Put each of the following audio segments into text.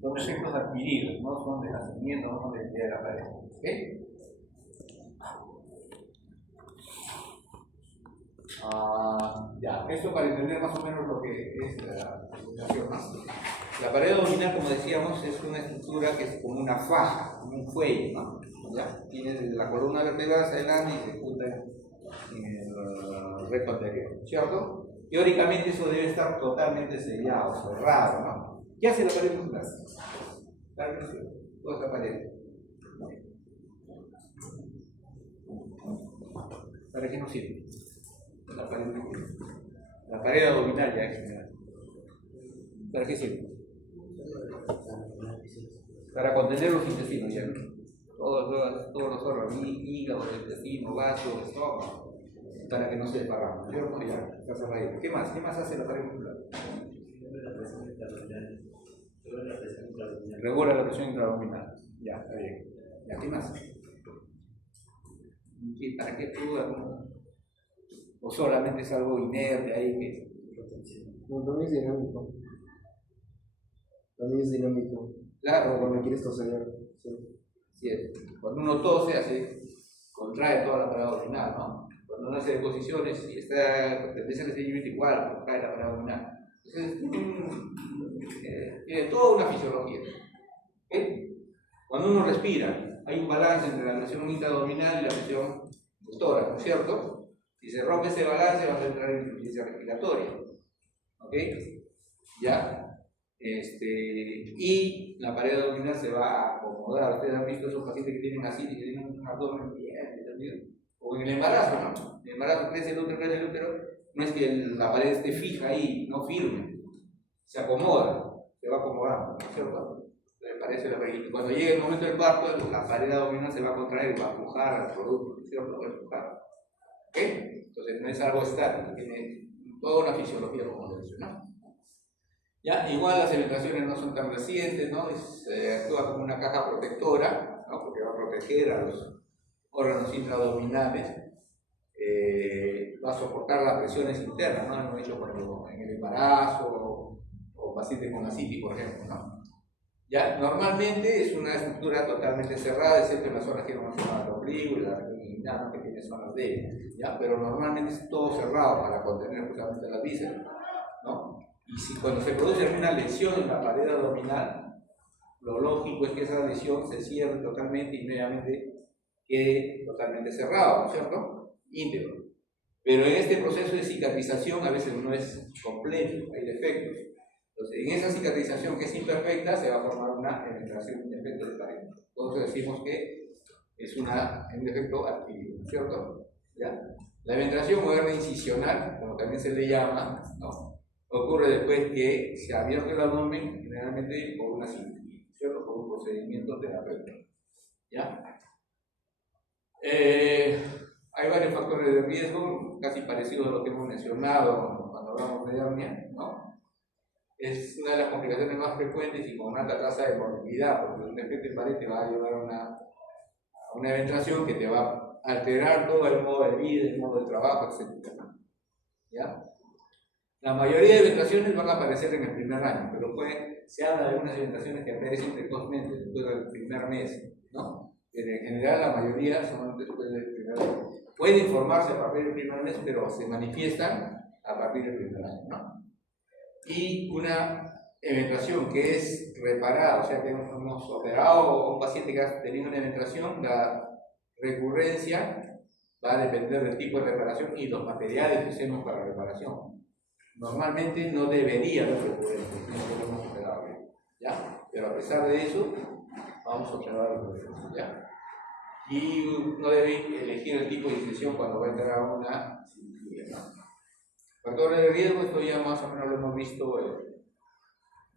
son efectos adquiridos, no son de nacimiento, no son de la pared. ¿Ok? Ya, esto para entender más o menos lo que es la simulación, ¿no? La pared abdominal, como decíamos, es una estructura que es como una faja, como un cuello, ¿no? ¿Ya? Tiene la columna vertebral hacia adelante y se junta en el recto anterior, ¿cierto? Teóricamente eso debe estar totalmente sellado, cerrado, ¿no? ¿Qué hace la pared muscular? La presión, toda esta pared. ¿Para qué nos sirve? La pared abdominal ya en general. ¿Para qué sirve? Para contener los intestinos, ya. Todos los órganos, hígado, intestino, vaso, estómago, para que no se desparramen. ¿Cierto? Ya, está cerrado. ¿Qué más? ¿Qué más hace la pared muscular? Regula la presión intraabdominal. Ya, está bien. Ya, ¿qué más? ¿Para qué actúa? ¿O solamente es algo inerte ahí que...? No, también es dinámico. También es dinámico. Claro, cuando quieres toser. Sí. Cuando uno tose, contrae toda la pared abdominal, ¿no? Cuando uno hace deposiciones y está tendencia al estreñimiento igual, contrae la pared abdominal. Entonces, tiene toda una fisiología. ¿Okay? Cuando uno respira, hay un balance entre la presión intraabdominal y la presión inductora, ¿no es cierto? Si se rompe ese balance, vamos a entrar en insuficiencia respiratoria. ¿Ok? ¿Ya? Y la pared abdominal se va a acomodar. Ustedes han visto esos pacientes que tienen así, que tienen un abdomen bien, ¿entendido? O en el embarazo, ¿no? En el embarazo crece el útero, no es que la pared esté fija ahí, no firme, se acomoda, se va acomodando, ¿no es cierto? Parece la pared. Cuando llegue el momento del parto, la pared abdominal se va a contraer y va a empujar al producto, ¿no es cierto? Va a empujar. ¿Ok? Entonces no es algo estático, tiene toda una fisiología, como mencionamos. ¿Ya? Igual las evitaciones no son tan recientes, ¿no? Actúa como una caja protectora, ¿no? Porque va a proteger a los órganos intraabdominales, va a soportar las presiones internas, ¿no? Hemos dicho cuando en el embarazo o pacientes con ascitis, por ejemplo, ¿no? ¿Ya? Normalmente es una estructura totalmente cerrada, excepto en las zonas que hemos mencionado, el ombligo y la región inguinal, que tiene zonas débiles, ¿ya? Pero normalmente es todo cerrado para contener justamente las vísceras, ¿no? Y cuando se produce una lesión en la pared abdominal, lo lógico es que esa lesión se cierre totalmente y inmediatamente quede totalmente cerrado, ¿no es cierto? Íntegro. Pero en este proceso de cicatrización a veces no es completo, hay defectos. Entonces, en esa cicatrización que es imperfecta se va a formar una eventación, un defecto de pared. Entonces decimos que es un defecto adquirido, ¿no es cierto? ¿Ya? La eventación moderna incisional, como también se le llama, ¿no? Ocurre después que se ha abierto el abdomen, generalmente por una cirugía, ¿cierto? Por un procedimiento terapéutico. ¿Ya? Hay varios factores de riesgo, casi parecidos a lo que hemos mencionado cuando hablamos de hernia, ¿no? Es una de las complicaciones más frecuentes y con una alta tasa de morbilidad, porque un defecto de pared te va a llevar a una eventación que te va a alterar todo el modo de vida, el modo de trabajo, etc. ¿Ya? La mayoría de eventaciones van a aparecer en el primer año, pero se habla de unas eventaciones que aparecen precocemente después del primer mes, ¿no? En general, la mayoría son después del primer año. Pueden formarse a partir del primer mes, pero se manifiestan a partir del primer año, ¿no? Y una eventación que es reparada, o sea que hemos operado a un paciente que ha tenido una eventación, la recurrencia va a depender del tipo de reparación y los materiales que usemos para la reparación. Normalmente no debería haber recurrencia, no podemos operar, ¿ya? Pero a pesar de eso, vamos a observar la recurrencia, ¿ya? Y no debe elegir el tipo de incisión cuando va a entrar a una cirugía, ¿no? Factores de riesgo, esto ya más o menos lo hemos visto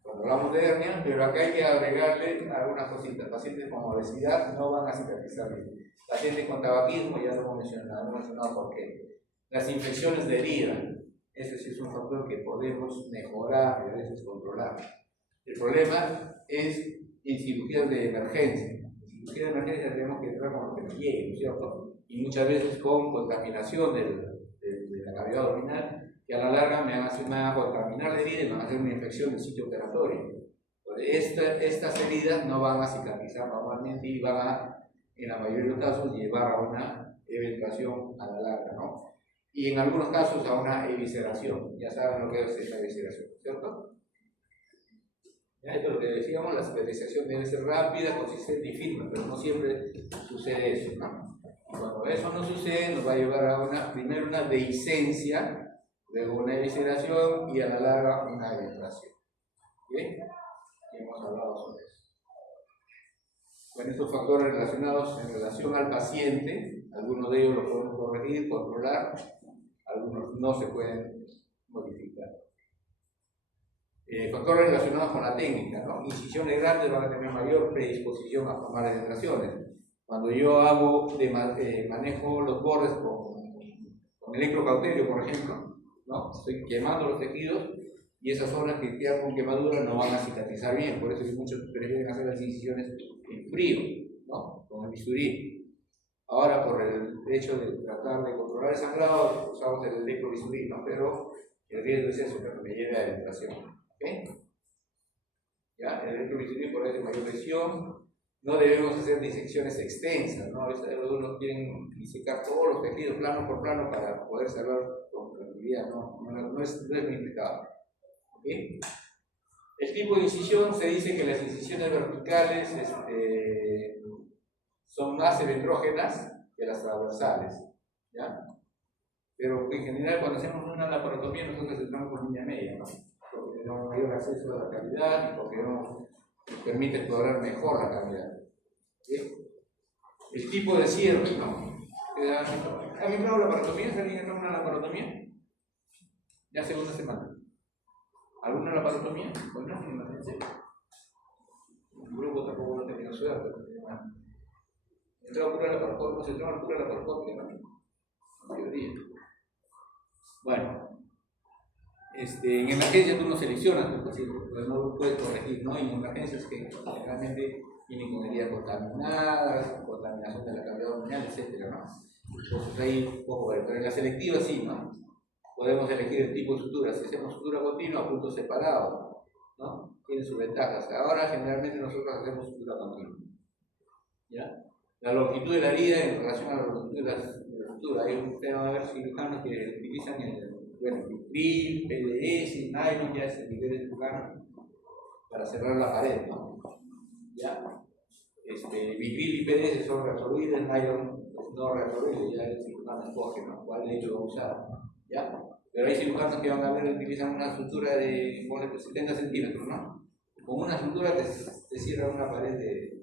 cuando hablamos de hernia, pero acá hay que agregarle algunas cositas. Pacientes con obesidad no van a cicatrizar bien. Pacientes con tabaquismo ya lo hemos mencionado por qué. Las infecciones de herida, ese sí es un factor que podemos mejorar y a veces controlar. El problema es en cirugías de emergencia. En cirugía de emergencia tenemos que entrar con lo que nos llegue, ¿no es cierto? Y muchas veces con contaminación de la cavidad abdominal, que a la larga me van a contaminar la herida y me van a hacer una infección del sitio operatorio. Entonces, estas heridas no van a cicatrizar normalmente y van a, en la mayoría de los casos, llevar a una eventuación a la larga, ¿no? Y en algunos casos a una evisceración. Ya saben lo que es esta evisceración, ¿cierto? Ya, esto es lo que decíamos, la cicatrización debe ser rápida, consistente y firme, pero no siempre sucede eso, ¿no? Cuando eso no sucede, nos va a llevar a primero una dehiscencia, luego una evisceración y a la larga una eventuación. ¿Bien? Y hemos hablado sobre eso. Bueno, estos factores relacionados en relación al paciente, algunos de ellos los podemos corregir, controlar, algunos no se pueden modificar. Factores relacionados con la técnica, ¿no? Incisiones grandes van a tener mayor predisposición a formar eventuaciones. Cuando yo manejo los bordes con electrocauterio, por ejemplo, ¿no? Estoy quemando los tejidos y esas zonas que quedan con quemadura no van a cicatrizar bien, por eso muchos prefieren hacer las incisiones en frío, ¿no? Con el bisturí. Ahora, por el hecho de tratar de controlar el sangrado, usamos el electrobisturí, ¿no? Pero el riesgo es eso, que me lleve a eventuación. ¿Okay? ¿Ya? El electrobisturí por eso mayor presión. No debemos hacer disecciones extensas, ¿no? A veces algunos quieren disecar todos los tejidos plano por plano para poder cerrar con tranquilidad, no es muy implicado. ¿Okay? El tipo de incisión, se dice que las incisiones verticales son más eventrógenas que las transversales, ¿ya? Pero en general cuando hacemos una laparotomía nosotros entramos por línea media, ¿no? Porque tenemos mayor acceso a la cavidad y porque nos permite explorar mejor la cavidad. ¿Sí? El tipo de cierre, ¿no? ¿Han entrado la laparotomía? ¿Se han entrado una laparotomía? Ya hace una semana. ¿Alguna laparotomía? Bueno, en emergencia. Un grupo tampoco no ha tenido suerte. Entraba pura laparoscopia, se entraba pura laparoscopia, ¿no? La mayoría. Bueno. En emergencia tú no seleccionas a tu paciente, pues no lo puedes corregir, ¿no? Y en emergencias que generalmente tienen con heridas contaminadas, contaminación de la cavidad abdominal, etc., ¿no? Entonces ahí poco ver, pero en la selectiva sí, ¿no? Podemos elegir el tipo de sutura, si hacemos sutura continua a puntos separados, ¿no? Tiene sus ventajas. Ahora generalmente nosotros hacemos sutura continua, ¿ya? La longitud de la herida en relación a la longitud de la sutura, hay un tema de ver cirujanos que utilizan el Vitril, PDS, nylon, ya es el nivel de cirujano para cerrar la pared, ¿no? ¿Ya? Vitril y PDS son reabsorbibles, nylon no reabsorbible, ya el cirujano escoge, ¿no? ¿Cuál de ellos va a usar? ¿Ya? Pero hay cirujanos que van a ver, utilizan una sutura de 70 centímetros, ¿no? Con una sutura te cierra una pared de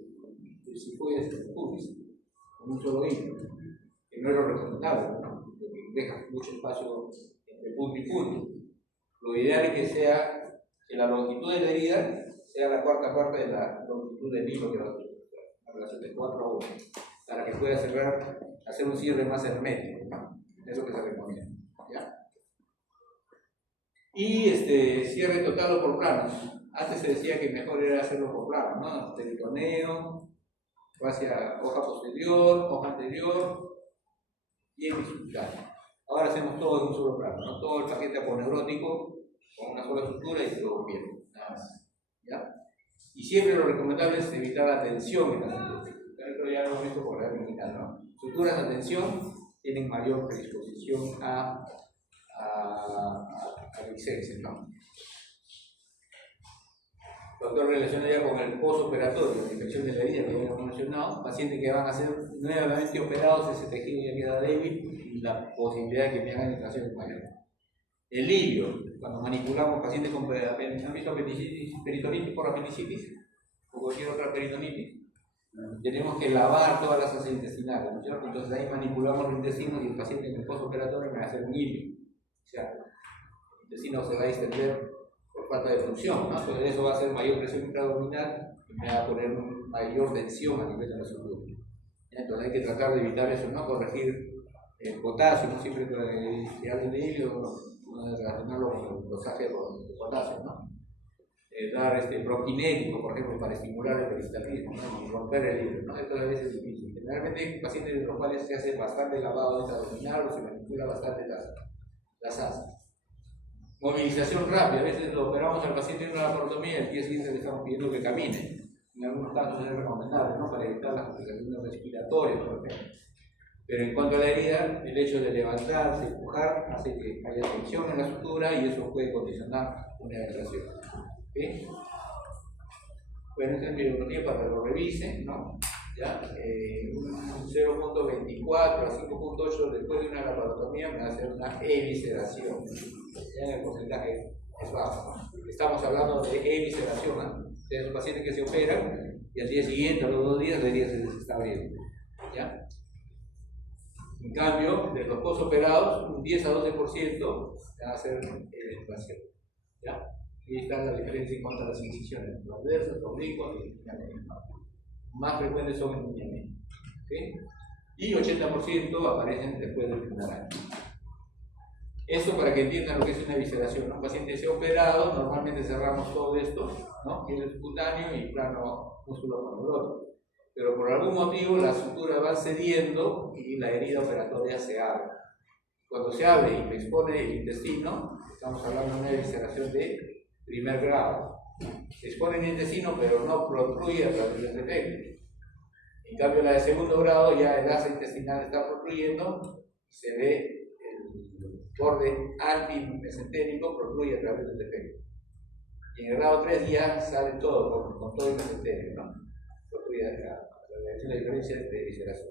cifoides pubis, con un solo hilo, que no es lo recomendable, ¿no? Porque deja mucho espacio entre punto y punto. Lo ideal es que la longitud de la herida sea la cuarta parte de la longitud del hilo que va a la relación de 4 a 1, para que pueda cerrar, hacer un cierre más hermético, ¿no? Es lo que se recomienda, ¿ya? Y cierre total o por planos. Antes se decía que mejor era hacerlo por planos, ¿no? Peritoneo, hacia hoja posterior, hoja anterior y bisural. Ahora hacemos todo en un solo plano, ¿no? Todo el paquete aponeurótico con una sola sutura y todo bien, nada más, ¿ya? Y siempre lo recomendable es evitar la tensión en la sutura. Esto ya lo hemos visto por la terminal, ¿no? Suturas de tensión tienen mayor predisposición a licencia, ¿no? Doctor, relaciona ya con el postoperatorio, la infección de la herida que ya hemos mencionado, pacientes que van a ser nuevamente operados, ese tejido ya queda débil y la posibilidad de que tengan infección es mayor. El livio, cuando manipulamos pacientes con peritonitis por apendicitis o cualquier otra peritonitis, tenemos que lavar todas las asas intestinales, ¿no es cierto? Entonces ahí manipulamos los intestinos y el paciente en el postoperatorio va a hacer un livio. O sea, el intestino se va a extender por falta de función, ¿no? Entonces eso va a hacer mayor presión intraabdominal y me va a poner mayor tensión a nivel de la sutura. Entonces hay que tratar de evitar eso, ¿no? Corregir el potasio, ¿no? Siempre que hablen de hilo, relacionarlo con el dosaje de potasio, ¿no? Dar proquinético, por ejemplo, para estimular el peristaltismo, ¿no? Y romper el hilo, ¿no? Esto a veces es difícil. Generalmente hay pacientes de los cuales se hace bastante lavado intraabdominal o se manipula bastante las asas. Movilización rápida, a veces lo operamos al paciente en una laparotomía y el día siguiente le estamos pidiendo que camine. En algunos casos es recomendable, ¿no? Para evitar las complicaciones respiratorias, por ejemplo. Pero en cuanto a la herida, el hecho de levantarse, empujar, hace que haya tensión en la sutura y eso puede condicionar una irritación. ¿Okay? Bueno, esta es mi bibliografía para que lo revisen, ¿no? ¿Ya? Un 0.24 a 5.8 después de una laparotomía me va a hacer una evisceración. Ya el porcentaje es bajo, ¿no? Estamos hablando de evisceración, ¿no? De esos pacientes que se operan y al día siguiente, a los 2 días, la herida se les está abriendo. ¿Ya? En cambio, de los posoperados, un 10 a 12% va a ser evisceración. ¿Ya? Y está la diferencia en cuanto a las incisiones transversas, oblicuas y más frecuentes son en niña media. ¿Okay? Y 80% aparecen después del primer año. Eso para que entiendan lo que es una evisceración. Un paciente se ha operado, normalmente cerramos todo esto, ¿no? Tiene subcutáneo y plano musculoconeurótico. Pero por algún motivo las suturas van cediendo y la herida operatoria se abre. Cuando se abre y expone el intestino, estamos hablando de una evisceración de primer grado. Se expone el intestino, pero no protruye a través del defecto. En cambio, la de segundo grado, ya el asa intestinal está protruyendo, se ve el borde antimesentérico protruye a través del defecto. Y en el grado 3 ya sale todo, con todo el mesentérico, ¿no? Protruye acá. Es la diferencia de evisceración.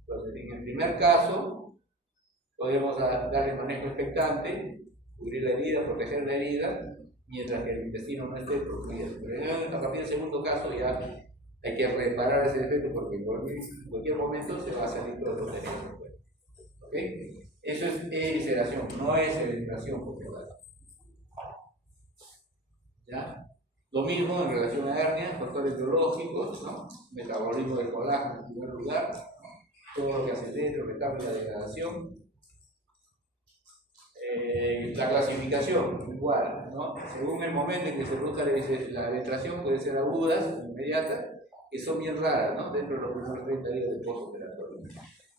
Entonces, en el primer caso, podemos darle manejo expectante, cubrir la herida, proteger la herida, mientras que el intestino no esté protruido. Pero a partir del segundo caso ya hay que reparar ese defecto porque en cualquier momento se va a salir todo el contenido. ¿Ok? Eso es evisceración, no es evisceración porque ¿ya? Lo mismo en relación a hernia, factores biológicos, ¿no? Metabolismo del colágeno en primer lugar, todo lo que hace dentro, retarda la degradación. La clasificación, igual, ¿no? Según el momento en que se produzca la penetración, puede ser agudas, inmediatas, que son bien raras, ¿no? Dentro de los primeros 30 días del postoperatorio.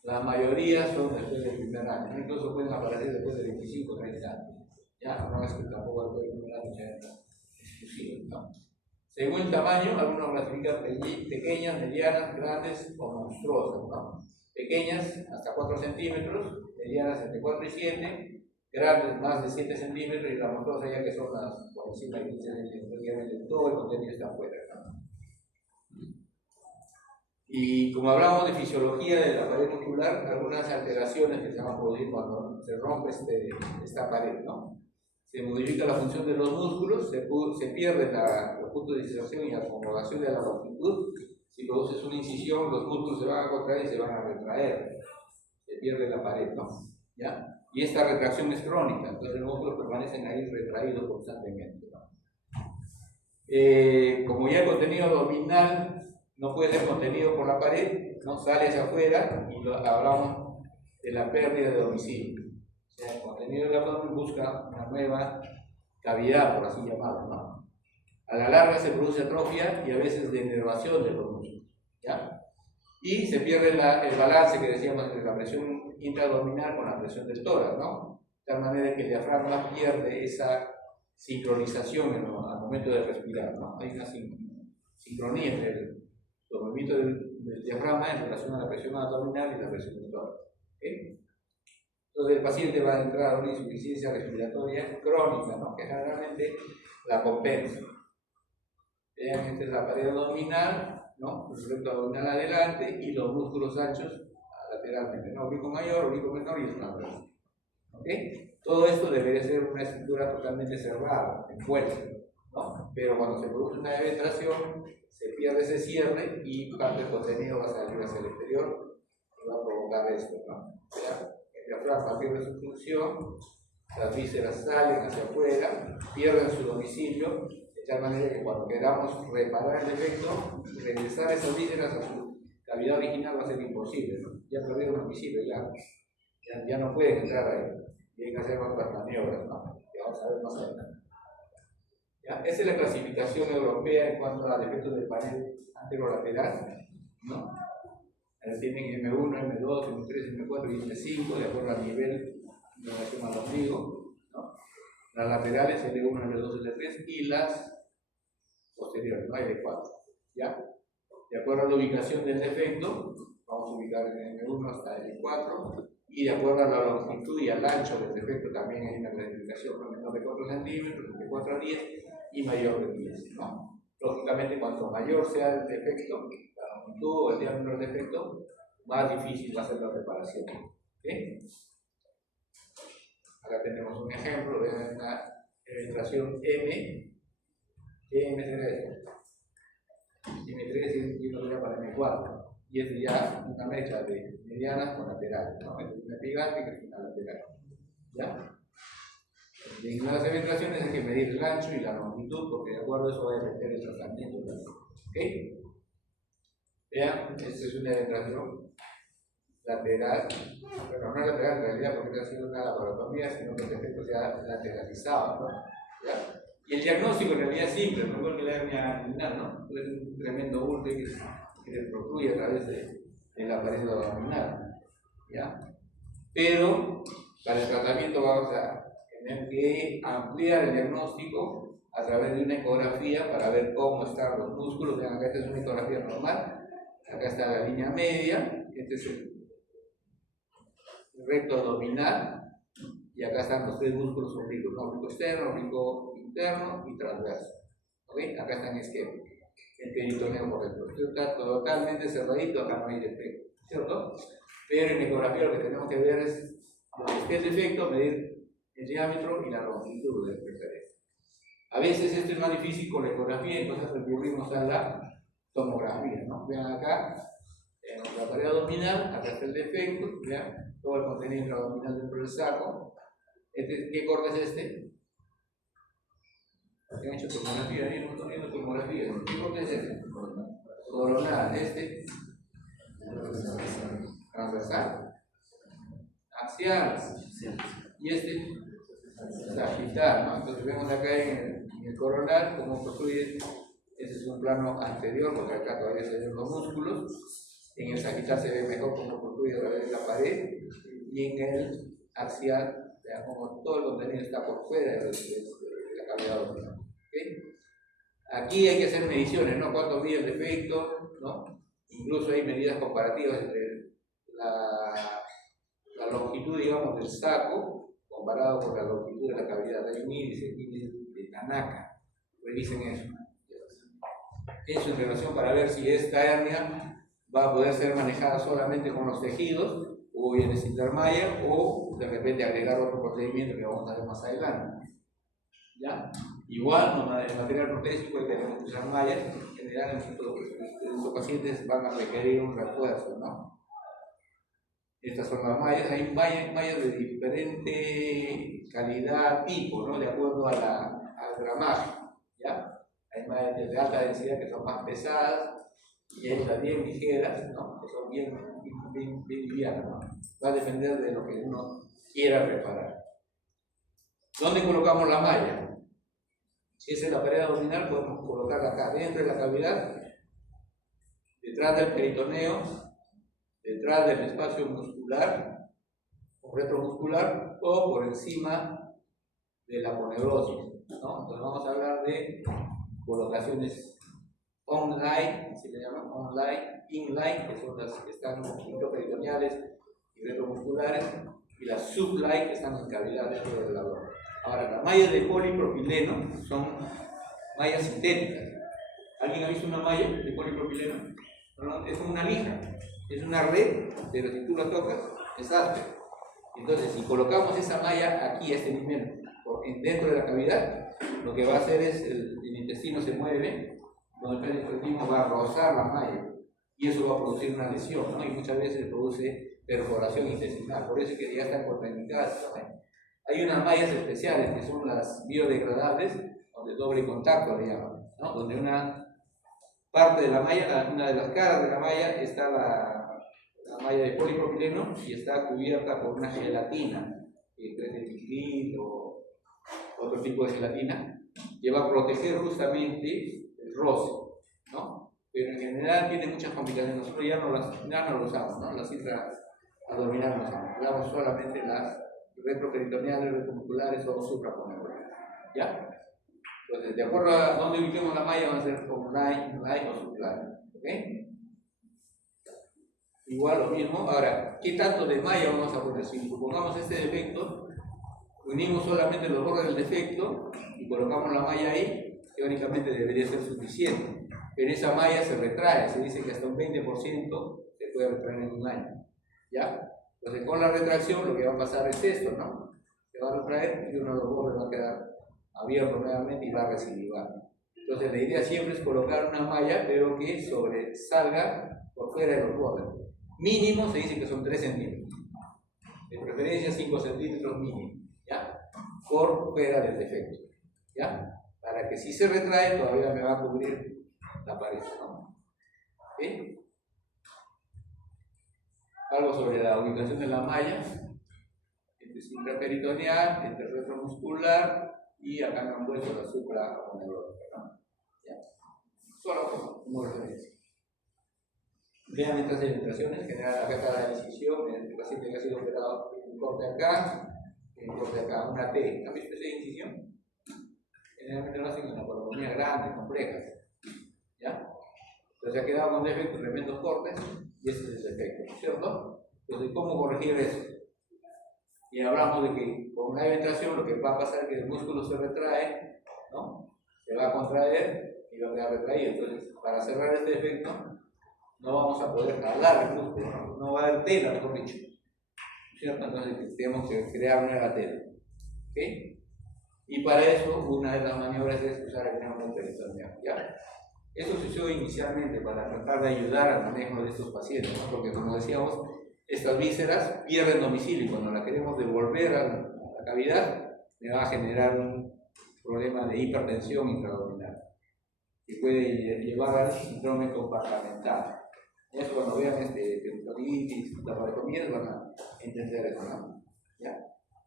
La mayoría son después del primer año, incluso pueden aparecer después de 25 o 30 años. Ya, no es que tampoco después del primer año sea exclusivo, ¿no? Según el tamaño, algunos clasifican pequeñas, medianas, grandes o monstruosas, ¿no? Pequeñas hasta 4 centímetros, medianas entre 4 y 7, grandes más de 7 centímetros y las monstruosas ya que son las por encima de 15 centímetros, todo el contenido está afuera, ¿no? Y como hablamos de fisiología de la pared muscular, algunas alteraciones que se van a producir cuando se rompe esta pared, ¿no? Se modifica la función de los músculos, se pierde los puntos de inserción y acomodación de la longitud. Si produces una incisión, los músculos se van a contraer y se van a retraer. Se pierde la pared, ¿no? ¿Ya? Y esta retracción es crónica, entonces los músculos permanecen ahí retraídos constantemente, ¿no? Como ya el contenido abdominal no puede ser contenido por la pared, ¿no? Sale hacia afuera y hablamos de la pérdida de domicilio. O sea, el contenido del abdomen busca una nueva cavidad, por así llamarlo, ¿no? A la larga se produce atrofia y a veces denervación de los músculos, ¿ya? Y se pierde el balance que decíamos entre la presión intraabdominal con la presión del tórax, ¿no? De tal manera que el diafragma pierde esa sincronización al momento de respirar, ¿no? Hay una sincronía entre los movimientos del diafragma en relación a la presión abdominal y la presión del tórax. ¿Okay? Entonces el paciente va a entrar a una insuficiencia respiratoria crónica, ¿no? Que generalmente la compensa. Vean, esta es la pared abdominal, ¿no? El recto abdominal adelante y los músculos anchos lateralmente, ¿no? Oblicuo mayor, oblicuo menor y transverso. ¿Ok? Todo esto debería ser una estructura totalmente cerrada, en fuerza, ¿no? Pero cuando se produce una penetración, se pierde ese cierre y parte del contenido va a salir hacia el exterior y va a provocar esto, ¿no? O sea, el diafragma pierde su función, las vísceras salen hacia afuera, pierden su domicilio, de tal manera que cuando queramos reparar el defecto, regresar esas vísceras a su cavidad original va a ser imposible, ¿no? Ya perdieron el domicilio, ya no pueden entrar ahí, tienen que hacer otras maniobras, ¿no? Que vamos a ver más adelante. ¿Ya? Esa es la clasificación europea en cuanto a defectos de pared anterolateral, ¿no? Tienen M1, M2, M3, M4 y M5 de acuerdo al nivel en relación al ombligo, ¿no? Las laterales L1, L2, L3 y las posteriores, ¿no? L4. ¿Ya? De acuerdo a la ubicación del defecto, vamos a ubicar en M1 hasta L4, y de acuerdo a la longitud y al ancho del defecto también hay una clasificación, menor de 4 centímetros, de 4 a 10 y mayor de 10, ¿no? Lógicamente, cuanto mayor sea el defecto, la longitud o el diámetro del defecto, más difícil va a ser la reparación. ¿Okay? Acá tenemos un ejemplo de una penetración M. ¿Qué M será esto? M3 y uno será para M4. Y es ya una mecha de medianas con laterales, ¿no? Es una pegante que es una lateral. ¿Ya? En las penetraciones hay que medir el ancho y la longitud, porque de acuerdo a eso va a depender el tratamiento. ¿Ok? Vean, esta es una penetración lateral, pero no lateral en realidad porque no ha sido una laparotomía, sino que el defecto se ha lateralizado, ¿no? ¿Ya? Y el diagnóstico en realidad es simple, no es que la hernia inguinal, ¿no? Es un tremendo bulto que se protruye a través de la pared abdominal, ¿ya? Pero para el tratamiento vamos a tener que ampliar el diagnóstico a través de una ecografía para ver cómo están los músculos. Vean, acá esta es una ecografía normal, acá está la línea media, este es el recto abdominal, y acá están los tres músculos oblicuos, ¿no? Oblicuo externo, oblicuo interno y transverso. ¿Okay? Acá está en esquema. El peritoneo por dentro. Esto está totalmente cerradito, acá no hay defecto, ¿cierto? Pero en ecografía lo que tenemos que ver es lo que esté el defecto, medir el diámetro y la longitud del preferente. A veces esto es más difícil con la ecografía, entonces recurrimos a la tomografía, ¿no? Vean acá, en la pared abdominal, acá está el defecto, vean, todo el contenido abdominal dentro del saco. ¿Qué corte es este? Han hecho tomografía ahí, no están viendo tomografía. ¿Qué corte es este? Coronal, este. Transversal. Axial. Y este. Sagital, ¿no? Entonces vemos acá en el coronal cómo construye. Ese es un plano anterior, porque acá todavía se ven los músculos. En el sagital se ve mejor cómo construye a través de la pared. Y en el axial, vean cómo todo el contenido está por fuera de la cavidad abdominal. ¿Okay? Aquí hay que hacer mediciones, ¿no? ¿Cuánto mide el defecto? ¿No? Incluso hay medidas comparativas entre la longitud, digamos, del saco comparado con la longitud de la cavidad. Hay un índice de Tanaka. Revisen eso. Eso en relación para ver si esta hernia va a poder ser manejada solamente con los tejidos, o bien necesitar malla, o de repente agregar otro procedimiento que vamos a ver más adelante. ¿Ya? Igual, en material protésico tenemos que usar mallas. En general, estos pacientes van a requerir un refuerzo, ¿no? Estas son las mallas. Hay mallas de diferente calidad, tipo, ¿no? De acuerdo al gramaje, ¿ya? Hay mallas de alta densidad que son más pesadas, y hay las bien ligeras, ¿no? Que son bien livianas, ¿no? Va a depender de lo que uno quiera preparar. ¿Dónde colocamos la malla? Si es en la pared abdominal, podemos colocarla acá dentro de la cavidad, detrás del peritoneo, detrás del espacio muscular o retromuscular, o por encima de la aponeurosis, ¿no? Entonces vamos a hablar de colocaciones on-line, así le llaman, on-line, in-line, que son las que están intraperitoneales y retromusculares, y las sub-line, que están en cavidad dentro del abdomen. Ahora, las mallas de polipropileno son mallas sintéticas. ¿Alguien ha visto una malla de polipropileno? No, es como una lija, es una red, pero si tú la tocas, es áspera. Entonces, si colocamos esa malla aquí a este nivel, dentro de la cavidad, lo que va a hacer es el intestino se mueve, donde el intestino va a rozar la malla, y eso va a producir una lesión, ¿no? Y muchas veces produce perforación intestinal, por eso es que ya están contraindicadas también. Hay unas mallas especiales que son las biodegradables, donde doble contacto le llaman, ¿no? Donde una parte de la malla, una de las caras de la malla está la malla de polipropileno y está cubierta por una gelatina, que es de tiquil o otro tipo de gelatina, que va a proteger justamente el roce, ¿no? Pero en general tiene muchas complicaciones. Nosotros ya no lo usamos, ¿no? Las intraabdominales no usamos, usamos solamente las retroperitoneales, retromusculares o supraponeuronales. ¿Ya? Entonces, de acuerdo a dónde ubiquemos la malla, van a ser online, o subline. ¿Ok? Igual lo mismo. Ahora, ¿qué tanto de malla vamos a poner? Si supongamos este defecto, unimos solamente los bordes del defecto y colocamos la malla ahí, teóricamente debería ser suficiente. Pero esa malla se retrae, se dice que hasta un 20% se puede retraer en un año. ¿Ya? Entonces, con la retracción lo que va a pasar es esto, ¿no? Se va a retraer y uno de los bordes va a quedar abierto nuevamente y va a recidivar. Entonces, la idea siempre es colocar una malla, pero que sobresalga por fuera de los bordes. Mínimo se dice que son 3 centímetros. De preferencia 5 centímetros mínimo, ¿ya? Por fuera del defecto, ¿ya? Para que si se retrae todavía me va a cubrir la pared, ¿no? ¿Sí? Algo sobre la ubicación de la malla, entre intraperitoneal, entre retromuscular y acá me han puesto la supraponeurótica, ¿no? ¿Ya? Solo como referencia. Vean estas ilustraciones, en general acá está la incisión, el paciente que ha sido operado, un corte acá, una T. ¿Han visto esa incisión? Generalmente lo hacen en una porotomía grande, compleja. ¿Ya? Entonces ha quedado con defectos, tremendos cortes, y ese es el defecto, ¿cierto? Entonces, ¿cómo corregir eso? Y hablamos de que con una eventación lo que va a pasar es que el músculo se retrae, ¿no? Se va a contraer y va a quedar retraído. Entonces, para cerrar este defecto, no vamos a poder jalar el músculo, no va a haber tela, mejor dicho, ¿cierto? Entonces tenemos que crear nueva tela, ¿ok? Y para eso una de las maniobras es usar el neumoperitoneal, ¿ya? Eso se usó inicialmente para tratar de ayudar al manejo de estos pacientes, ¿no? Porque como decíamos, estas vísceras pierden domicilio y cuando la queremos devolver a la cavidad me va a generar un problema de hipertensión intraabdominal que puede llevar al síndrome compartimental. Eso cuando vean peritonitis, tabarectomías van a entender eso, ¿no? ¿Ya?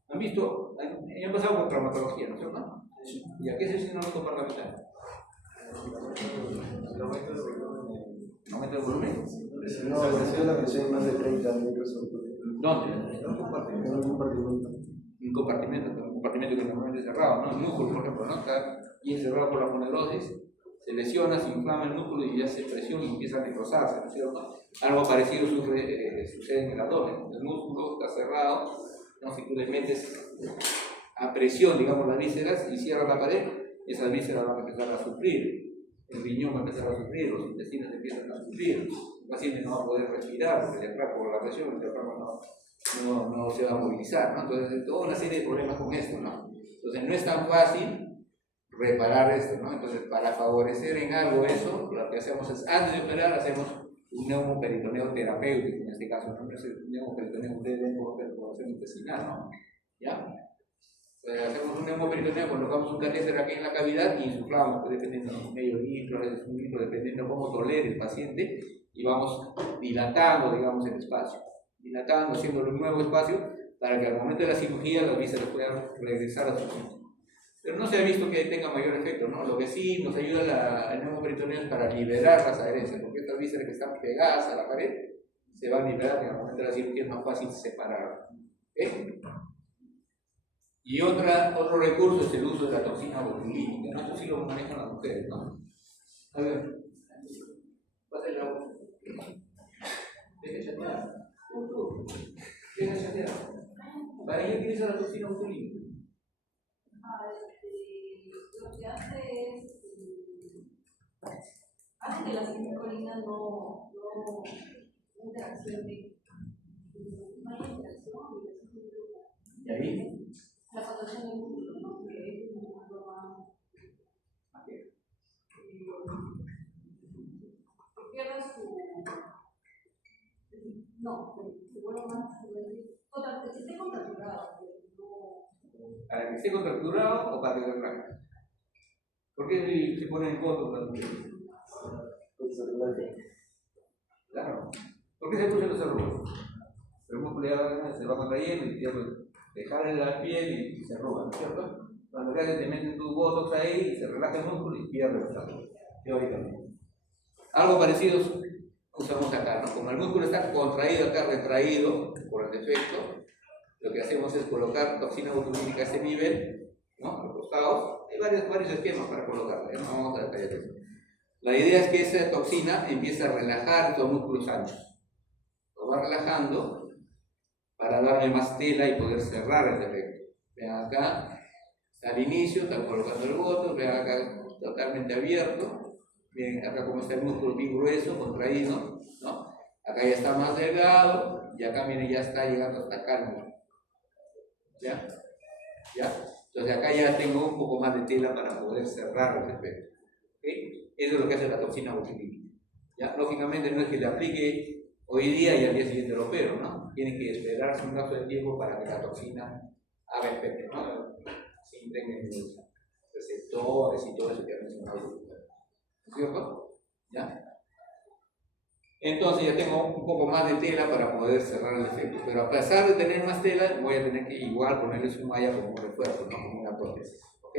¿Han visto? Han pasado por traumatología, ¿no es cierto? ¿Y a qué es el síndrome compartimental? ¿El aumento del volumen? No, es la presión más de 30 litros. ¿Dónde? En un compartimento. Un compartimento que normalmente es cerrado, ¿no? El músculo, por ejemplo, ¿no? Está bien cerrado por la aponeurosis. Se lesiona, se inflama el músculo y ya se presiona y empieza a necrosarse, ¿no es cierto? Algo parecido sucede en el abdomen. El músculo está cerrado, ¿no? Si tú le metes a presión, digamos, las vísceras y cierras la pared, esas vísceras van a empezar a sufrir. El riñón va a empezar a sufrir, los intestinos empiezan a sufrir. El paciente no va a poder respirar porque por la presión el diafragma no se va a movilizar, ¿no? Entonces, toda una serie de problemas con esto, ¿no? Entonces, no es tan fácil reparar esto, ¿no? Entonces, para favorecer en algo eso, lo que hacemos es, antes de operar, hacemos un neumoperitoneo terapéutico, en este caso, no es un neumoperitoneo de perforación intestinal, ¿no? ¿Ya? Entonces, hacemos un neumoperitoneo, colocamos un catéter aquí en la cavidad y insuflamos, dependiendo medio litro, un litro, dependiendo cómo tolere el paciente, y vamos dilatando, digamos, el espacio, dilatando, haciéndole un nuevo espacio, para que al momento de la cirugía las vísceras puedan regresar a su sitio. Pero no se ha visto que tenga mayor efecto, ¿no? Lo que sí nos ayuda el neumoperitoneo es para liberar las adherencias, porque estas vísceras que están pegadas a la pared se van a liberar y al momento de la cirugía es más fácil separar. ¿Okay? Y otro recurso es el uso de la toxina botulínica, ¿no? Esto sí lo manejan las mujeres, ¿no? A ver, pásale la voz. Deja chatear. Deja chatear. ¿Para qué utiliza la toxina botulínica? Lo que hace es hace que la acetilcolina no interaccione, no hay interacción. ¿Y ahí? La contracción del músculo, que es un músculo más que pierda su se vuelve más que esté contracturado, ¿Para que esté contracturado o para que se relaje? ¿Por qué se pone en fotos las mujeres? Claro. ¿Por qué se pusieron los arrugas? El músculo ya se va contrayendo y te jala la piel y se arruga, ¿no es cierto? Cuando te meten tus botox ahí, se relaja el músculo y pierde los arrugas, teóricamente. Algo parecido usamos acá, ¿no? Como el músculo está contraído acá, retraído por el defecto, lo que hacemos es colocar toxina botulínica a este nivel, ¿no? costados. Hay varios esquemas para colocarla, ¿no? Vamos a detallar eso. La idea es que esa toxina empiece a relajar los músculos anchos. Lo va relajando para darle más tela y poder cerrar el defecto. Vean acá, al inicio están colocando el botox, vean acá totalmente abierto. Miren acá cómo está el músculo bien grueso, contraído, ¿no? Acá ya está más delgado y acá miren ya está llegando hasta acá el músculo. ¿Ya? ¿Ya? Entonces acá ya tengo un poco más de tela para poder cerrar el defecto. ¿Okay? Eso es lo que hace la toxina botulínica. ¿Ya? Lógicamente no es que le aplique hoy día y al día siguiente lo opero, ¿no? Tiene que esperarse un lapso de tiempo para que la toxina haga efecto, ¿no? Se integren en los receptores y todo eso que ha mencionado. ¿Es cierto? ¿Ya? Entonces ya tengo un poco más de tela para poder cerrar el defecto. Pero a pesar de tener más tela, voy a tener que igual ponerle su malla como un refuerzo, ¿no? Como una prótesis. ¿Ok?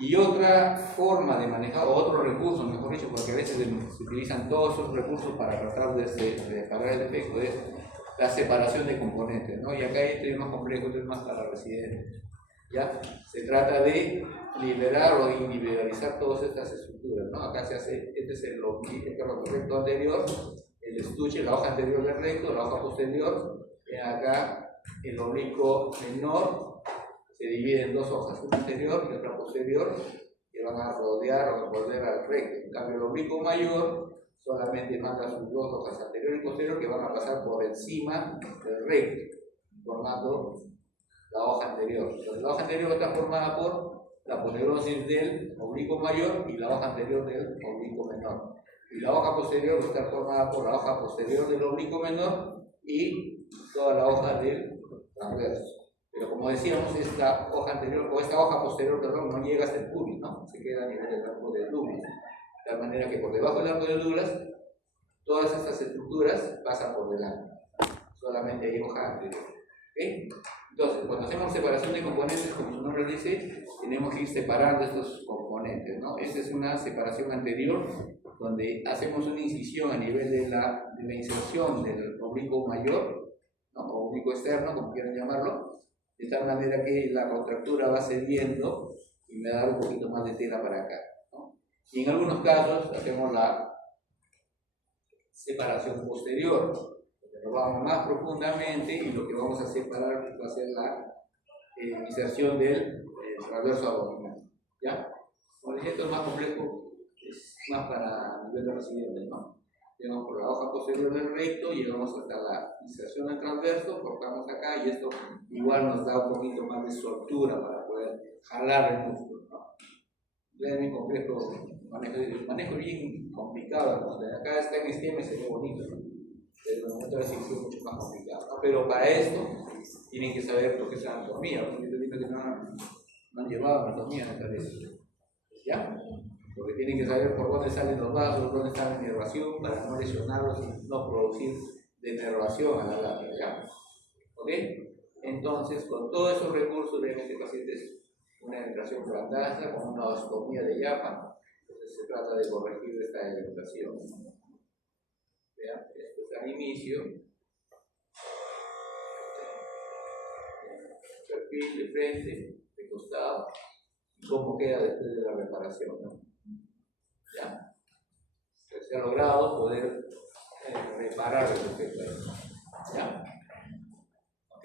Y otra forma de manejar, o otro recurso, mejor dicho, porque a veces se utilizan todos esos recursos para tratar de pagar el defecto, es la separación de componentes, ¿no? Y acá este es más complejo, este es más para residentes. ¿Ya? Se trata de liberar o individualizar todas estas estructuras, ¿no? Acá se hace, este es el recto anterior, el estuche, la hoja anterior del recto, la hoja posterior, y acá el oblicuo menor se divide en dos hojas, una anterior y otra posterior, que van a rodear o volver al recto. En cambio, el oblicuo mayor solamente manda sus dos hojas anterior y posterior que van a pasar por encima del recto, formando la hoja anterior. Entonces, la hoja anterior está formada por la aponeurostis del oblicuo mayor y la hoja anterior del oblicuo menor. Y la hoja posterior está formada por la hoja posterior del oblicuo menor y toda la hoja del transverso. Pero como decíamos, esta hoja anterior o esta hoja posterior, perdón, no llega hasta el pubis, ¿no? Se queda a nivel del arco de Douglas. De tal manera que por debajo del arco de Douglas, todas estas estructuras pasan por delante. Solamente hay hoja anterior. ¿Okay? Entonces, cuando hacemos separación de componentes, como su nombre dice, tenemos que ir separando estos componentes, ¿no? Esta es una separación anterior, donde hacemos una incisión a nivel de la inserción del oblicuo mayor, ¿no? O oblicuo externo, como quieran llamarlo, de tal manera que la contractura va cediendo y me da un poquito más de tela para acá, ¿no? Y en algunos casos hacemos la separación posterior. Lo vamos más profundamente y lo que vamos a separar va a ser la inserción del transverso abdominal. ¿Ya? Como les dije, esto es más complejo, es más para nivel de residentes, ¿no? Llegamos por la hoja posterior del recto, llegamos hasta la inserción del transverso, cortamos acá y esto igual nos da un poquito más de soltura para poder jalar el músculo, ¿no? Es muy complejo, manejo bien complicado, ¿no? De acá está en esquema y se ve bonito, ¿no? Pero en otra vez es mucho más complicado, ¿no? Pero para esto tienen que saber lo que es la anatomía, porque yo digo que no han llevado anatomía en esta vez, ¿ya? Porque tienen que saber por dónde salen los vasos, dónde está la inervación, para no lesionarlos y no producir denervación a la larga, ¿ya? ¿Ok? Entonces, con todos esos recursos, ven este paciente es una penetración plantaria con una ostomía de llama, entonces se trata de corregir esta delimitación. Vean, esto es al inicio, perfil de frente, de costado, y cómo queda después de la reparación, ¿no? ¿Ya? Entonces se ha logrado poder reparar el defecto. ¿Ya? ¿Ok?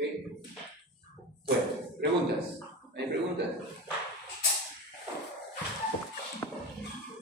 Bueno, preguntas. ¿Hay preguntas?